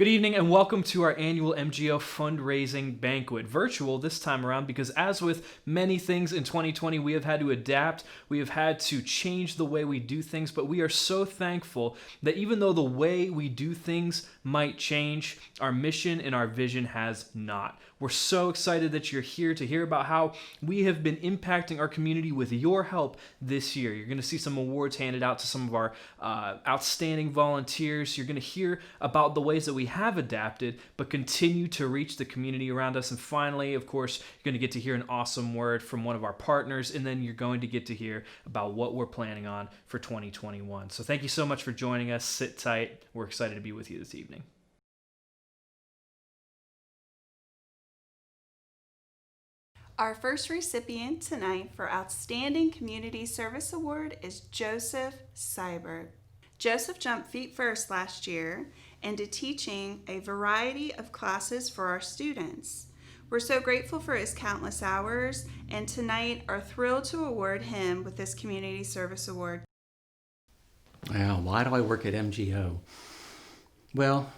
Good evening and welcome to our annual MGO fundraising banquet. Virtual this time around because as with many things in 2020, we have had to adapt, we have had to change the way we do things, but we are so thankful that even though the way we do things might change, our mission and our vision has not. We're so excited that you're here to hear about how we have been impacting our community with your help this year. You're going to see some awards handed out to some of our outstanding volunteers. You're going to hear about the ways that we have adapted but continue to reach the community around us. And finally, of course, you're going to get to hear an awesome word from one of our partners, and then you're going to get to hear about what we're planning on for 2021. So thank you so much for joining us. Sit tight. We're excited to be with you this evening. Our first recipient tonight for Outstanding Community Service Award is Joseph Seibert. Joseph jumped feet first last year into teaching a variety of classes for our students. We're so grateful for his countless hours, and tonight are thrilled to award him with this Community Service Award. Well, why do I work at MGO? Well,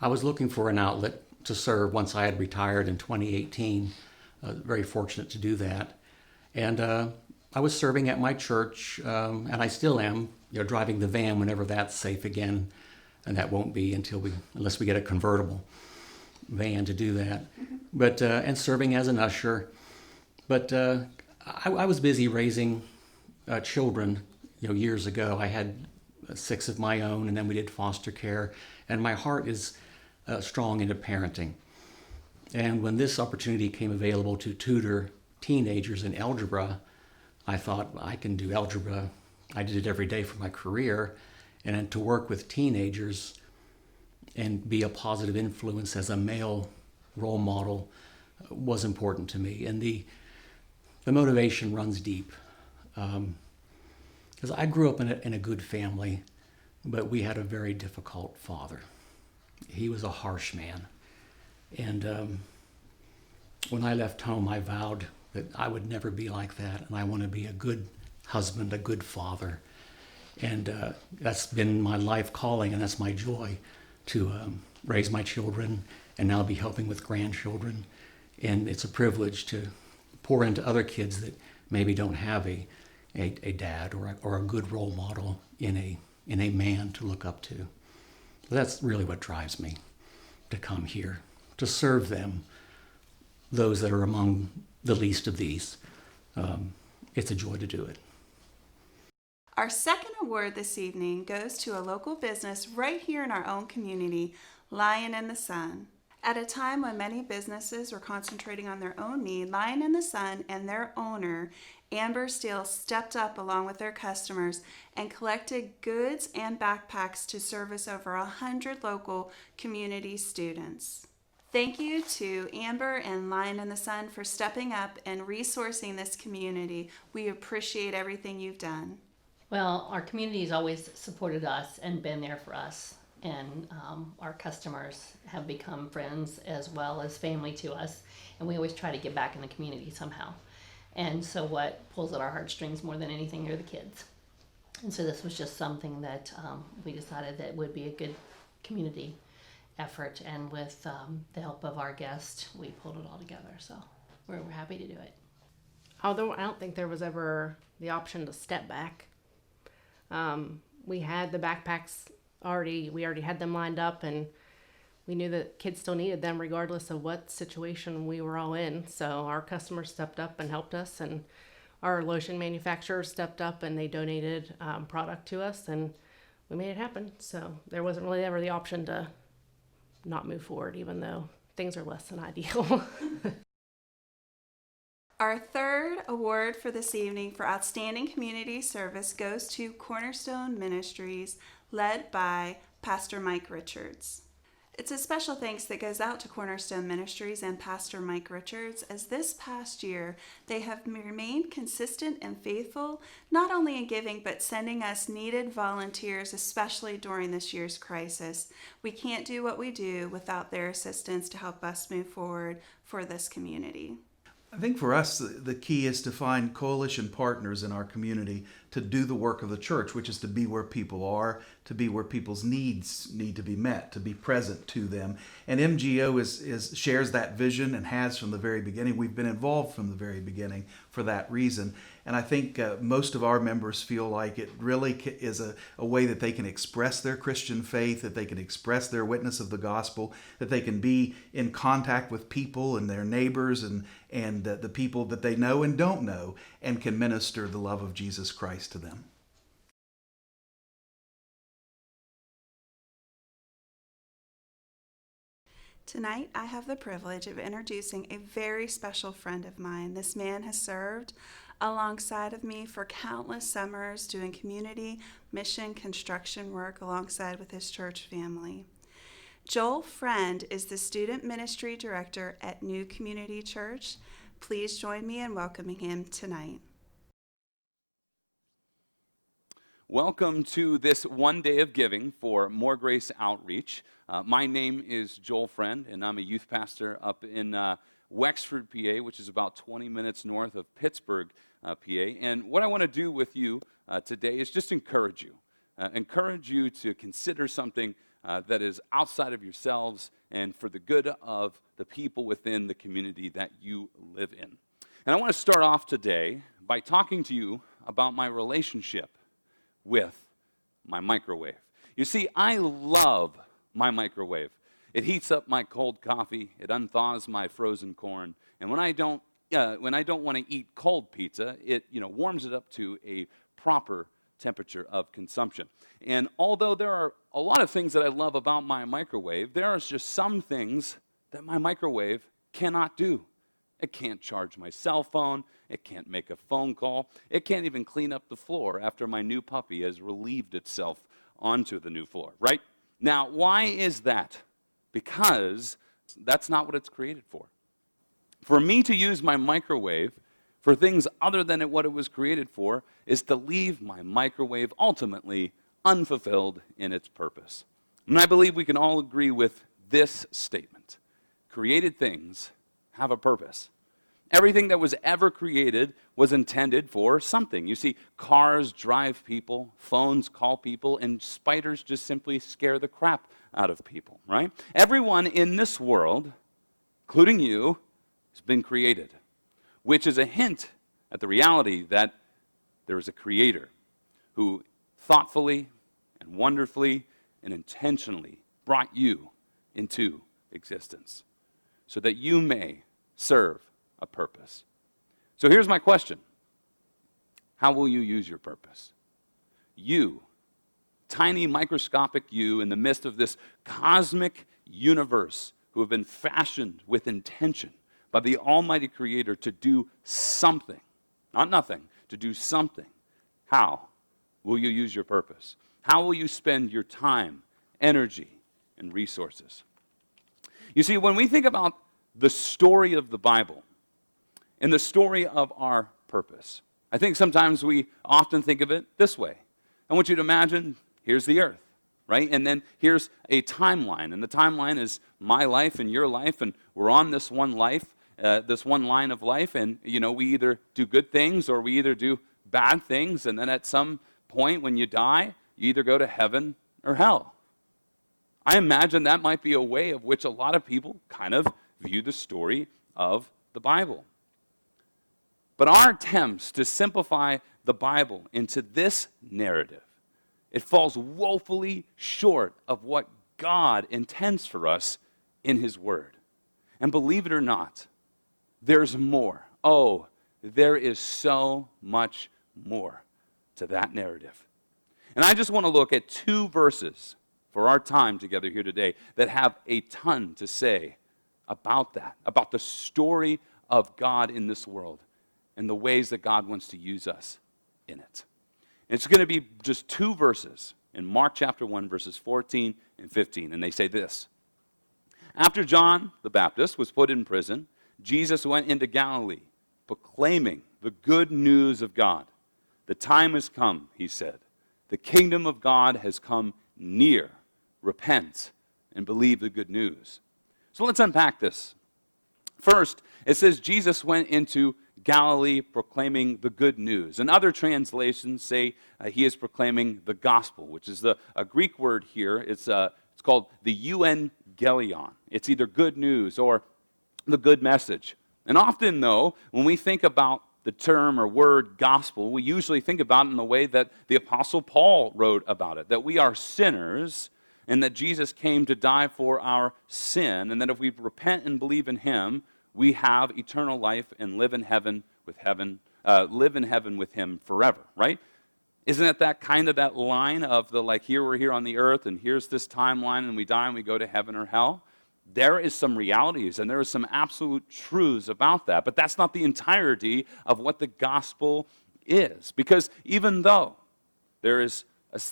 I was looking for an outlet to serve once I had retired in 2018. Very fortunate to do that. And I was serving at my church, and I still am, driving the van whenever that's safe again. And that won't be unless we get a convertible van to do that. But and serving as an usher. But I was busy raising children, years ago. I had 6 of my own, and then we did foster care. And my heart is strong into parenting. And when this opportunity came available to tutor teenagers in algebra, I thought, I can do algebra. I did it every day for my career. And then to work with teenagers and be a positive influence as a male role model was important to me. And the motivation runs deep. Because I grew up in a good family, but we had a very difficult father. He was a harsh man. And when I left home, I vowed that I would never be like that, and I want to be a good husband, a good father. And that's been my life calling, and that's my joy, to raise my children and now be helping with grandchildren. And it's a privilege to pour into other kids that maybe don't have a dad or a good role model in a man to look up to. That's really what drives me to come here, to serve them, those that are among the least of these. It's a joy to do it. Our second award this evening goes to a local business right here in our own community, Lion in the Sun. At a time when many businesses were concentrating on their own need, Lion in the Sun and their owner, Amber Steele, stepped up along with their customers and collected goods and backpacks to service over 100 local community students. Thank you to Amber and Lion in the Sun for stepping up and resourcing this community. We appreciate everything you've done. Well, our community has always supported us and been there for us, and our customers have become friends as well as family to us, and we always try to give back in the community somehow. And so what pulls at our heartstrings more than anything are the kids. And so this was just something that we decided that would be a good community effort, and with the help of our guest, we pulled it all together. So we're happy to do it. Although I don't think there was ever the option to step back. We had the backpacks we already had them lined up, and we knew that kids still needed them regardless of what situation we were all in. So our customers stepped up and helped us, and our lotion manufacturers stepped up and they donated product to us, and we made it happen. So there wasn't really ever the option to not move forward, even though things are less than ideal. Our third award for this evening for Outstanding Community Service goes to Cornerstone Ministries, led by Pastor Mike Richards. It's a special thanks that goes out to Cornerstone Ministries and Pastor Mike Richards, as this past year they have remained consistent and faithful, not only in giving but sending us needed volunteers, especially during this year's crisis. We can't do what we do without their assistance to help us move forward for this community. I think for us, the key is to find coalition partners in our community to do the work of the church, which is to be where people are, to be where people's needs need to be met, to be present to them. And MGO shares that vision and has from the very beginning. We've been involved from the very beginning for that reason. And I think most of our members feel like it really is a way that they can express their Christian faith, that they can express their witness of the gospel, that they can be in contact with people and their neighbors and the people that they know and don't know, and can minister the love of Jesus Christ to them. Tonight, I have the privilege of introducing a very special friend of mine. This man has served alongside of me for countless summers doing community mission construction work alongside with his church family. Joel Friend is the student ministry director at New Community Church. Please join me in welcoming him tonight. Welcome to this one day of giving for More Grace Outreach. My name is Joel Friend, and I'm a youth pastor up in Wexford, PA, which is about 20 minutes north of Pittsburgh, PA. And what I want to do with you today is just encourage you to consider something that is outside of yourselves and for the good of the people within the community that you live in. And I want to start off today by talking to you about my relationship with my microwave. You see, I love my microwave. It heats up my cold coffee, it unthaws my frozen corn, and when I don't want to eat cold pizza, it warms it up to a proper temperature of consumption. And although there are a lot of things that I love about my microwave, there are just some things that my microwave cannot do. It can't charge my cell phone. It can't make a phone call. It can't even clean up the floor after my new puppy has relieved itself onto the new floor, right? Now, why is that? Because that's not what it's created for. For me to use my microwave for things other than what it was created for is to leave my microwave ultimately unfulfilled in its purpose. And I believe we can all agree with this statement. Created things have a purpose. Everything that was ever created was intended for something. You see, cars drive people, phones call people, and spiders just simply scare the crap out of people, right? Everyone in this world, including you, has been created, which is a hint at the reality that there is a creator who thoughtfully and wonderfully and intentionally brought you into existence so that you may serve a purpose. So here's my question. How will you use your purpose? You, tiny microscopic you in the midst of this cosmic universe who have been fashioned with intention by the Almighty Creator to do something, not nothing, to do something. How will you use your purpose? How will you spend your time, energy, and resources? You see, when we think about the story of the Bible and the story of our purpose, I think sometimes we often think of it this way. I want you to imagine, here's the earth, right? And then here's a timeline, and the timeline is my life and your life, and we're on this one life, this one line of life, and we either do good things or we either do bad things, and then at some point when you die, you either go to heaven or hell. I imagine that might be a way of which a lot of people kind of view the story of the Bible. But our attempts to simplify the Bible into this narrative, it falls woefully short of what God intends for us in His Word. And believe it or not, there's more. Oh, there is so much more to that narrative. And I just want to look at 2 verses for our time together here today that have a ton to say about that, about the story of God in this world and the ways that God wants to use us in it. And it's going to be just 2 verses in Mark chapter 1, verses 14 and 15. And they say this: After John the Baptist was put in prison, Jesus went into Galilee, proclaiming the good news of God. The time has come, he said. The kingdom of God has come near. Repent and believe the good news. So let's unpack this First, it says Jesus went into Galilee proclaiming the good news. And other translations say he is proclaiming the gospel, which is a Greek word here. It's called the euangelion. It's either good news or the good message. And often, though, when we think about the term or word gospel, we usually think about it in the way that the Apostle Paul wrote about it, that we are sinners and that Jesus came to die for our sin, and that if we repent and believe in him, we have eternal life and live in heaven with him forever, right? Isn't it that kind of that line of the like, here we're here on the earth, and here's this timeline, and we die and we go to heaven or hell? There is some realities and there is some absolute truths about that, but that's not the entirety of what the gospel is. Because even though there is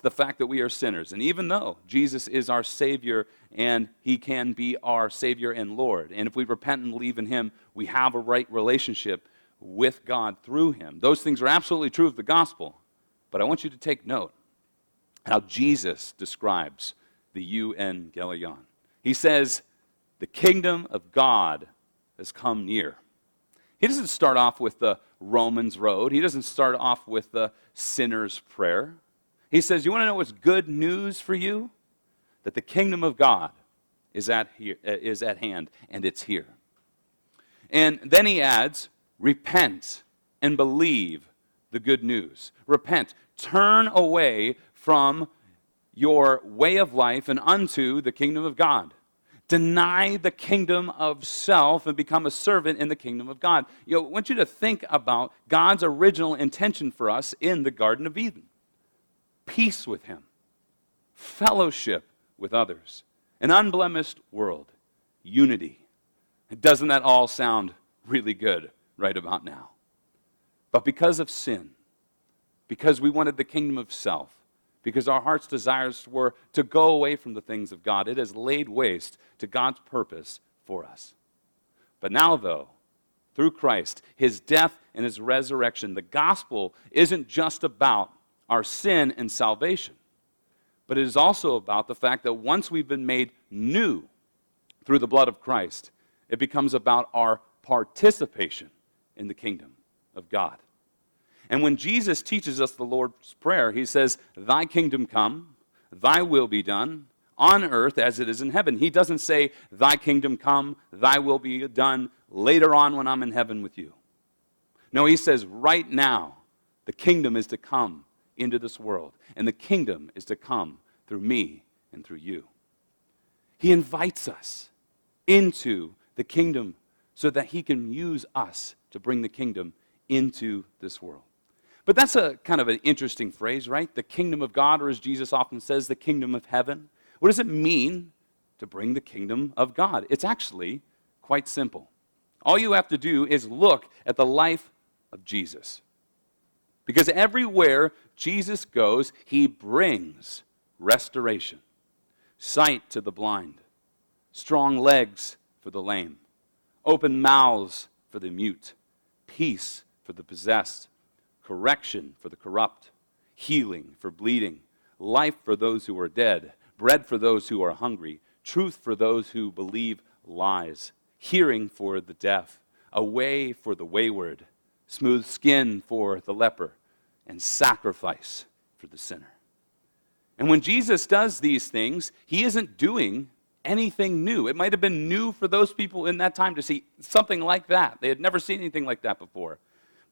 the fact that we are sinners, and even though Jesus is our Savior and he can be our Savior and Lord, and if we repent and believe in him, we have a right relationship with God through him. Those things are absolutely true of the gospel. But I want you to take note how Jesus describes the euangelion. He says, the kingdom of God has come near. He doesn't start off with the Romans road. He doesn't start off with the sinner's prayer. He says, you want to know what's good news for you? That the kingdom of God is at hand, and it's here. And then he adds, repent and believe the good news. Repent. Turn away from your way of life and unto the kingdom of God. Deny the kingdom of self and become a servant in the kingdom of God. I want you to think about God's original intention for us in the Garden of Eden. Peace with him, fellowship with others, an unblemished world, unity. Doesn't that all sound really good right about now? But because of sin, because we wanted the kingdom of self, because our heart's desires were to go away from the things of God, it has laid waste to God's purpose for us. But now, though, through Christ, his death and his resurrection, the gospel isn't just about our sin and salvation, but it is also about the fact that once we've been made new through the blood of Christ, it becomes about our participation in the kingdom of God. And when Jesus teaches us the Lord's Prayer, he says, thy kingdom come, thy will be done, on earth as it is in heaven. He doesn't say, thy kingdom come, thy will be done later on when I'm in heaven with you. No, he says, right now, the kingdom is to come into this world, and the kingdom is to come through me and through you. He invites us into the kingdom so that he can use us to bring the kingdom into this world. But that's a kind of an interesting phrase, right? The kingdom of God, or as Jesus often says, the kingdom of heaven. What does it mean to bring the kingdom of God? It's actually quite simple. All you have to do is look at the life of Jesus. Because everywhere Jesus goes, he brings restoration, sight to the blind, strong legs for the lame, open mouths for the mute, peace for the possessed, correction for the corrupt, healing for bleeding, life for those who are dead, bread for those who are hungry, truth for those who believe lies, hearing for the deaf, a way for the wayward, smooth skin for the leper, and sacrifice for the sinner. And when Jesus does these things, he isn't doing anything new. It might have been new for those people in that time to see something like that. They had never seen anything like that before.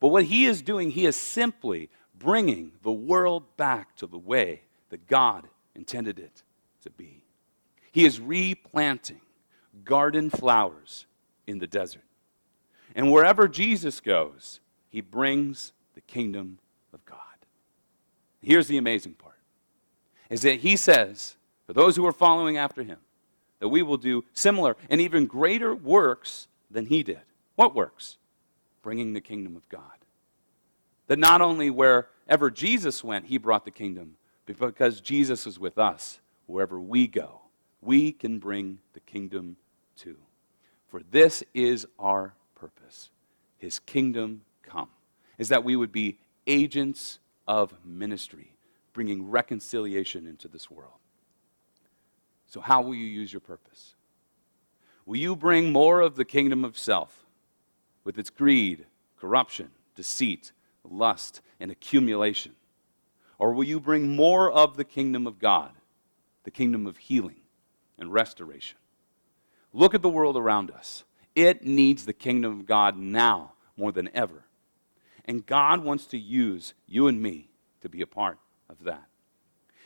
But what he is doing, he is simply bringing the world back to the way that God intended it to be. He is replanting garden flowers in the desert. And wherever Jesus goes, he brings the kingdom of God. Here's the amazing part, is that he says, for those who are following after him, that we will do similar and even greater works than he did. What works? Bringing the kingdom of God. That not only wherever Jesus went, he brought the kingdom, but because Jesus is with us, wherever we go, we can bring the kingdom too. For this is our purpose, his kingdom come, is that we would be agents of ministry, bringing reconciliation into this world. So how will you use your purpose? Will you bring more of the kingdom of self with its greed, corruption, deceit, lust, and accumulation? Or will you bring more of the kingdom of God, the kingdom of healing and restoration? Look at the world around us. It needs the kingdom of God now more than ever. And God wants to use you and me to be a part of that.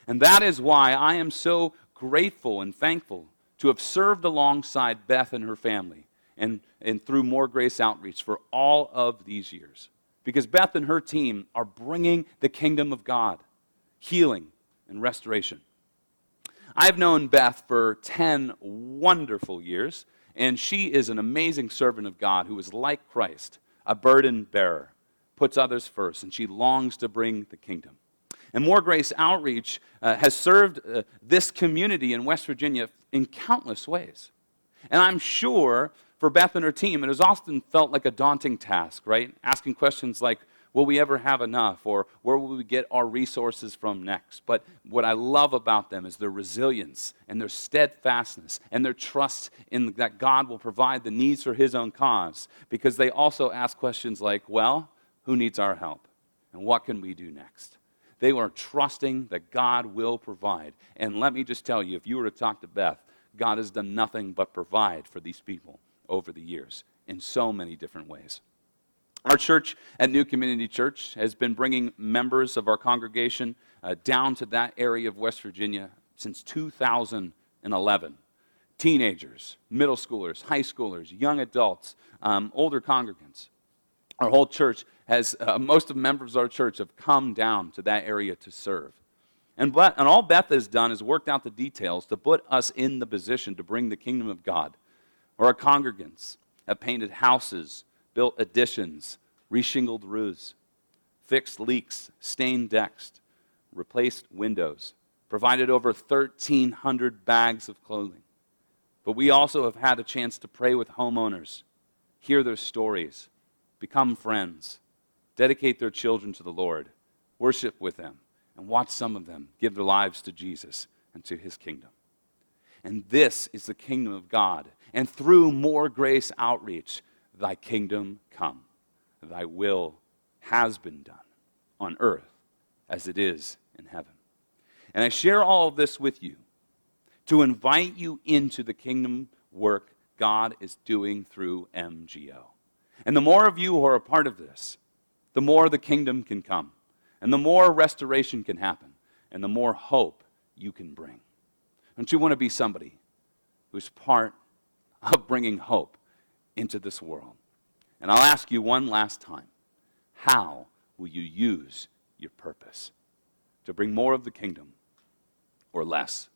And that is why I am so grateful and thankful to have served alongside Beth and her family and through More Grace Outreach for all of these years. Because Beth and her team are bringing the kingdom of God, healing and restoration. I've known Beth for 10 wonderful years, and she is an amazing servant of God who is like Christ, a burden bearer, puts others first, and she longs to bring the kingdom. And More Grace Outreach has served this community in West Virginia in countless ways. And I'm sure for Beth and her team, it has often felt like a daunting task, right? Asking questions like, will we ever have enough? Or where will we get our resources from next? But what I love about them is their resilience and their steadfastness and their trust in that God will provide the needs for his own cause. Because they also ask questions like, well, who needs our help? And what can we do next? They are trusting that God will provide. And let me just tell you, if you were to talk to Beth, God has done nothing but provide for these people over the years in so many different ways. Our church at New Community Church has been bringing members of our congregation down to that area of West Virginia since 2011. Teenagers, middle schoolers, high schoolers, young adults, older congregants. Our whole church has, most of the members of our church have come down to that area to serve. And all Beth has done is worked out the details to put us in the position to bring the kingdom of God. Our congregants have painted houses, built additions, reshingled roofs, fixed leaks, stained decks, replaced windows, provided over 1,300 bags of clothing. But we also have had a chance to pray with homeowners, hear their stories, become friends, dedicate their children to the Lord, worship with them, and watch some of them give their lives to Jesus and to his kingdom. And this is the kingdom of God. And through More Grace Outreach, thy kingdom come. Thy will has been done on earth as it is in heaven. And I share all of this with you to invite you into the kingdom work God is doing through MGO. And the more of you who are a part of this, the more the kingdom can come, and the more restoration can happen, and the more hope you can bring. Don't you want to be somebody who's part of bringing hope into this world? And I'll ask you one last time, how will you use your purpose to bring more of the kingdom or less?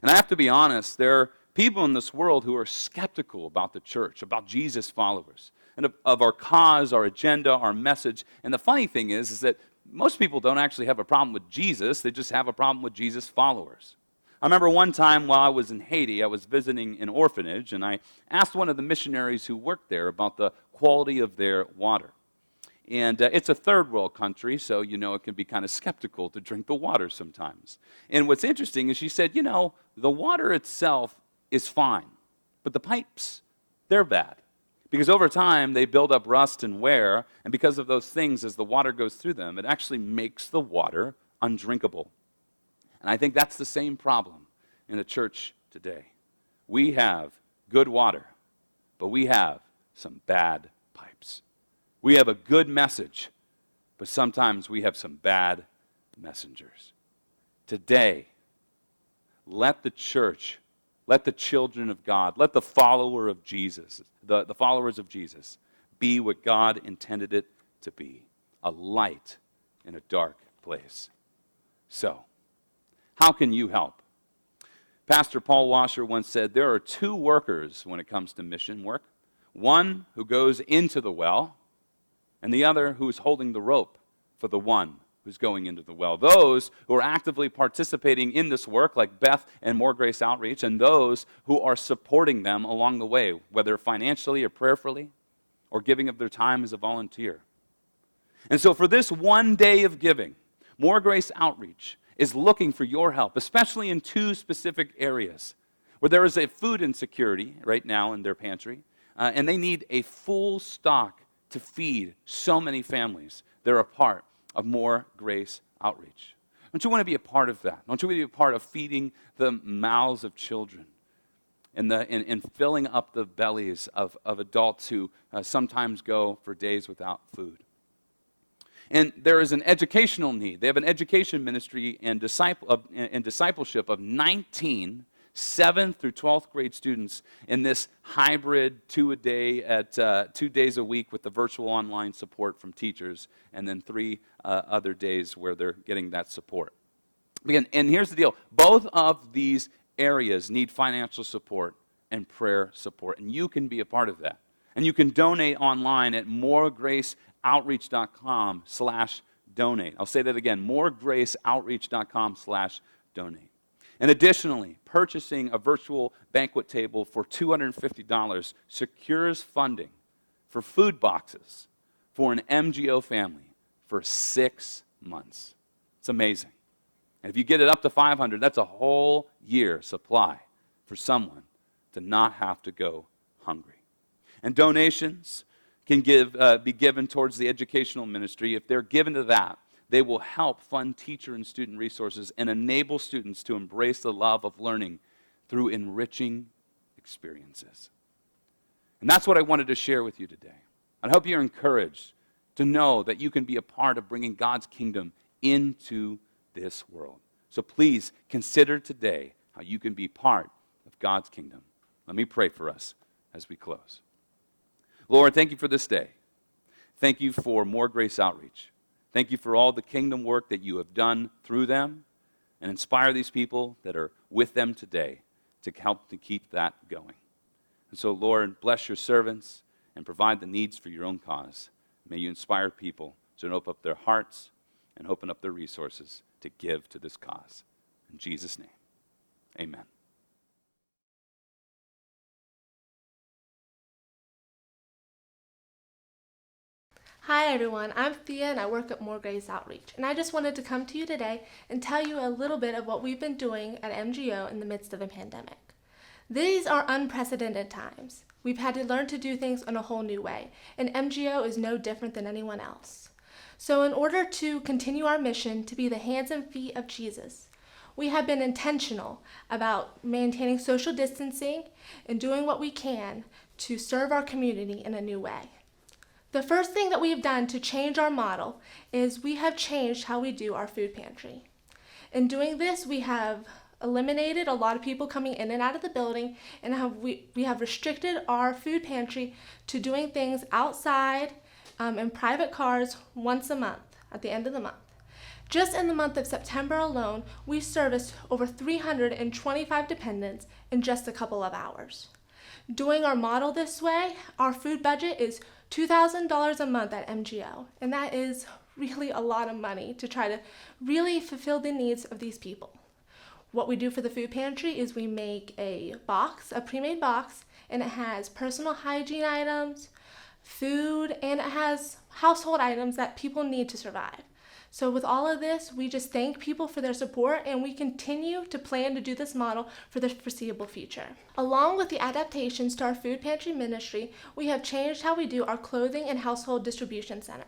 And I have to be honest, there are people in this world who are skeptical about the church, about Jesus' followers, and of our cause, our agenda, our message. And the funny thing is that most people don't actually have a problem with Jesus, they just have a problem with Jesus' followers. I remember one time while I was in Haiti, I was visiting an orphanage, and I asked one of the missionaries who worked there about the quality of their water. And it's a third world country, so, it can be kind of skeptical to drink the water sometimes. And what's interesting is she said, the water itself is fine, but the pipes, they're bad. Because over time, they build up rust and wear, and because of those things, as the water goes through them, it actually makes the water undrinkable. And I think that's the same problem in the church today. We have good water, but we have some bad pipes. We have a good message, but sometimes we have some bad messengers. Today, let the church, let the children of God, let the follower of Jesus, the followers of Jesus, be what God intended it to be, a light in a dark place. So, how can you help? Pastor Paul Washer once said, there are two workers when it comes to mission work. One who goes into the well, and the other who's holding the rope for the one who's going into the well. Those who are actively participating in this work, like Beth and More Grace Outreach, and those who are supporting them along the way, whether financially or prayerfully, or giving of their time as a volunteer. And so for this one day of giving, More Grace Outreach is looking for your help, especially in two specific areas. where there is a food insecurity right now in their pantry, and they need a full stock to feed so many families. They're a part of More Grace Outreach. Don't you want to be a part of that? Don't you want to be a part of feeding the mouths of children and filling up the bellies of adults who sometimes go for days without food? And there is an educational need. They have an education ministry and discipleship of 19 7th through 12th grade students in this hybrid 2 days a week with the virtual online support from teachers, and then 3 other days where they're getting that support. Again, and here's the deal. Both of these areas need financial support and prayer support, and you can be a part of that. And you can donate online at moregraceoutreach.com/donate. I'll say that again, moregraceoutreach.com/donate. And additionally, purchasing a virtual banquet table for $250 secures funding for food boxes for an MGO family for 6 months. It's amazing. And if you get it up to $500, that's a whole year supply for someone to not have to go hungry. And donations can be given towards the educational ministry. If they're given to that, they will help fund teacher and student resources and enable students to embrace the love of learning through enriching experiences. And that's what I wanted to share with you today. I hope you're encouraged to know that you can be a part of bringing God's kingdom into this world. So please consider today how you can be part of God's kingdom. Let me pray for us as we close. Lord, thank you for this day. Thank you for More Grace Outreach. Thank you for all the kingdom work that you have done through them, and inspire these people that are with them today to help to keep that going. And so, Lord, bless your servants and provide the needs for your own cause. May you inspire people to open up their hearts and open up their resources to give to this cause. In Jesus' name, amen. Hi everyone, I'm Thea and I work at More Grace Outreach, and I just wanted to come to you today and tell you a little bit of what we've been doing at MGO in the midst of the pandemic. These are unprecedented times. We've had to learn to do things in a whole new way, and MGO is no different than anyone else. So in order to continue our mission to be the hands and feet of Jesus, we have been intentional about maintaining social distancing and doing what we can to serve our community in a new way. The first thing that we have done to change our model is we have changed how we do our food pantry. In doing this, we have eliminated a lot of people coming in and out of the building, and we have restricted our food pantry to doing things outside in private cars once a month at the end of the month. Just in the month of September alone, we serviced over 325 dependents in just a couple of hours. Doing our model this way, our food budget is $2,000 a month at MGO, and that is really a lot of money to try to really fulfill the needs of these people. What we do for the food pantry is we make a box, a pre-made box, and it has personal hygiene items, food, and it has household items that people need to survive. So with all of this, we just thank people for their support, and we continue to plan to do this model for the foreseeable future. Along with the adaptations to our food pantry ministry, we have changed how we do our clothing and household distribution center.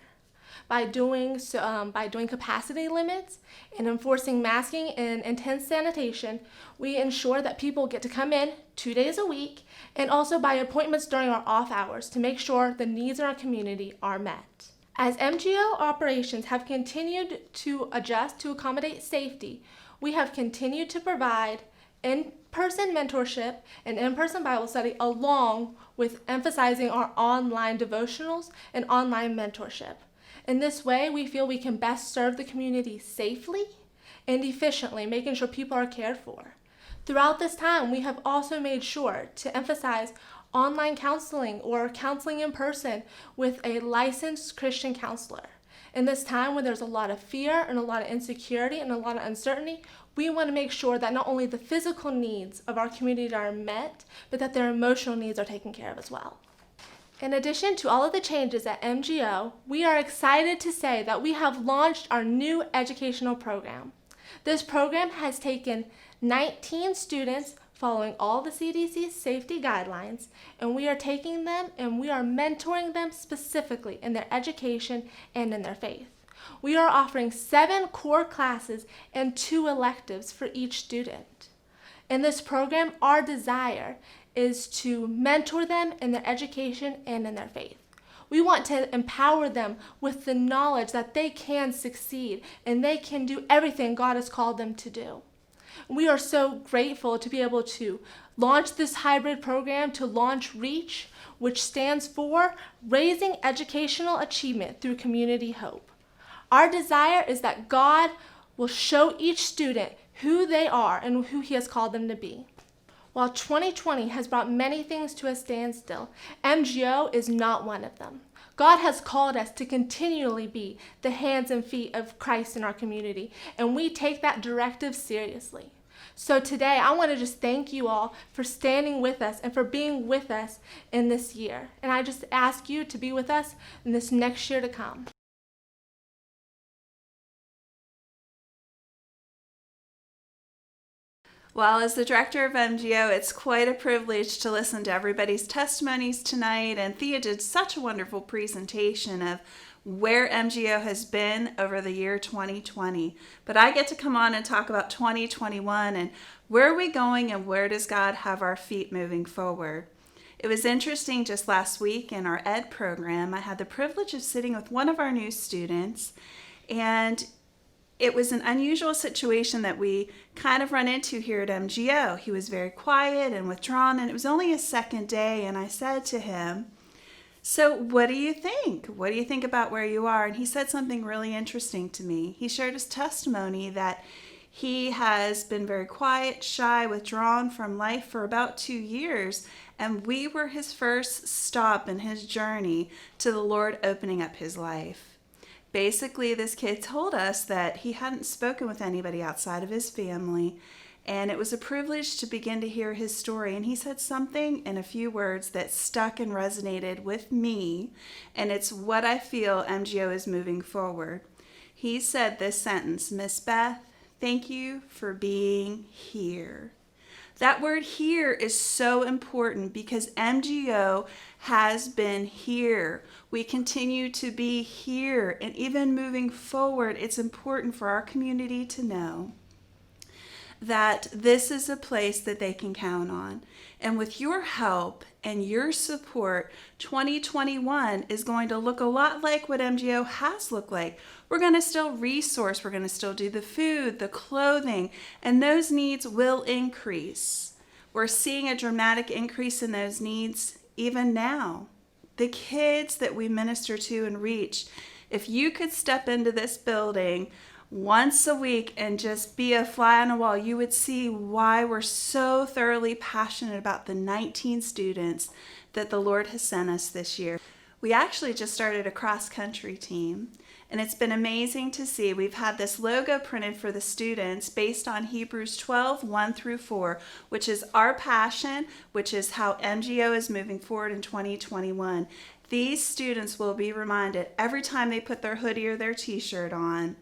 By doing capacity limits and enforcing masking and intense sanitation, we ensure that people get to come in 2 days a week, and also by appointments during our off hours to make sure the needs in our community are met. As MGO operations have continued to adjust to accommodate safety, we have continued to provide in-person mentorship and in-person Bible study, along with emphasizing our online devotionals and online mentorship. In this way, we feel we can best serve the community safely and efficiently, making sure people are cared for. Throughout this time, we have also made sure to emphasize online counseling or counseling in person with a licensed Christian counselor. In this time when there's a lot of fear and a lot of insecurity and a lot of uncertainty, we want to make sure that not only the physical needs of our community are met, but that their emotional needs are taken care of as well. In addition to all of the changes at MGO, we are excited to say that we have launched our new educational program. This program has taken 19 students following all the CDC safety guidelines, and we are taking them and we are mentoring them specifically in their education and in their faith. We are offering 7 core classes and 2 electives for each student. In this program, our desire is to mentor them in their education and in their faith. We want to empower them with the knowledge that they can succeed and they can do everything God has called them to do. We are so grateful to be able to launch this hybrid program, to launch REACH, which stands for Raising Educational Achievement Through Community Hope. Our desire is that God will show each student who they are and who He has called them to be. While 2020 has brought many things to a standstill, MGO is not one of them. God has called us to continually be the hands and feet of Christ in our community, and we take that directive seriously. So today, I want to just thank you all for standing with us and for being with us in this year. And I just ask you to be with us in this next year to come. Well, as the director of MGO, it's quite a privilege to listen to everybody's testimonies tonight, and Thea did such a wonderful presentation of where MGO has been over the year 2020. But I get to come on and talk about 2021 and where are we going and where does God have our feet moving forward. It was interesting just last week in our ed program, I had the privilege of sitting with one of our new students, and it was an unusual situation that we kind of run into here at MGO. He was very quiet and withdrawn, and it was only his second day, and I said to him, "So what do you think? What do you think about where you are?" And he said something really interesting to me. He shared his testimony that he has been very quiet, shy, withdrawn from life for about 2 years, and we were his first stop in his journey to the Lord opening up his life. Basically, this kid told us that he hadn't spoken with anybody outside of his family, and it was a privilege to begin to hear his story. And he said something in a few words that stuck and resonated with me, and it's what I feel MGO is moving forward. He said this sentence, "Miss Beth, thank you for being here." That word "here" is so important because MGO has been here. We continue to be here, and even moving forward, it's important for our community to know that this is a place that they can count on. And with your help and your support, 2021 is going to look a lot like what MGO has looked like. We're going to still resource, we're going to still do the food, the clothing, and those needs will increase. We're seeing a dramatic increase in those needs even now. The kids that we minister to and reach, if you could step into this building once a week and just be a fly on the wall, you would see why we're so thoroughly passionate about the 19 students that the Lord has sent us this year. We actually just started a cross-country team, and it's been amazing to see. We've had this logo printed for the students based on Hebrews 12, 1 through 4, which is our passion, which is how MGO is moving forward in 2021. These students will be reminded every time they put their hoodie or their t-shirt on,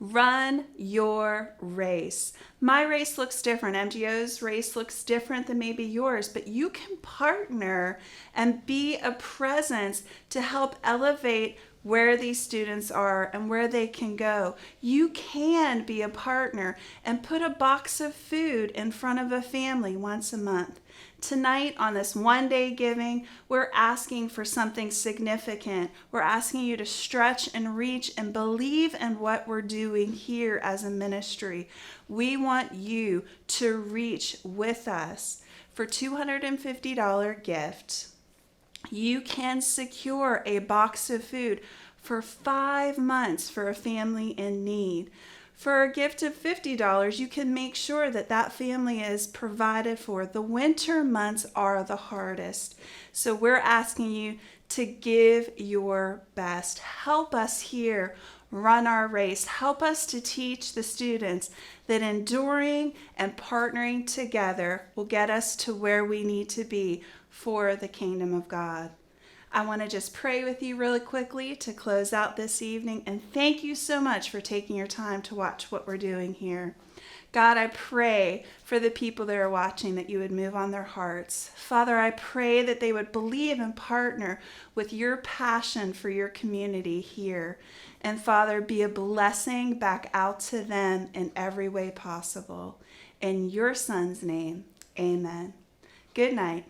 run your race. My race looks different. MGO's race looks different than maybe yours, but you can partner and be a presence to help elevate where these students are and where they can go. You can be a partner and put a box of food in front of a family once a month. Tonight on this one-day giving, we're asking for something significant. We're asking you to stretch and reach and believe in what we're doing here as a ministry. We want you to reach with us. For $250 gift, you can secure a box of food for 5 months for a family in need. For a gift of $50, you can make sure that that family is provided for. The winter months are the hardest. So we're asking you to give your best. Help us here run our race. Help us to teach the students that enduring and partnering together will get us to where we need to be for the kingdom of God. I want to just pray with you really quickly to close out this evening, and thank you so much for taking your time to watch what we're doing here. God, I pray for the people that are watching that you would move on their hearts. Father, I pray that they would believe and partner with your passion for your community here. And Father, be a blessing back out to them in every way possible. In your Son's name, amen. Good night.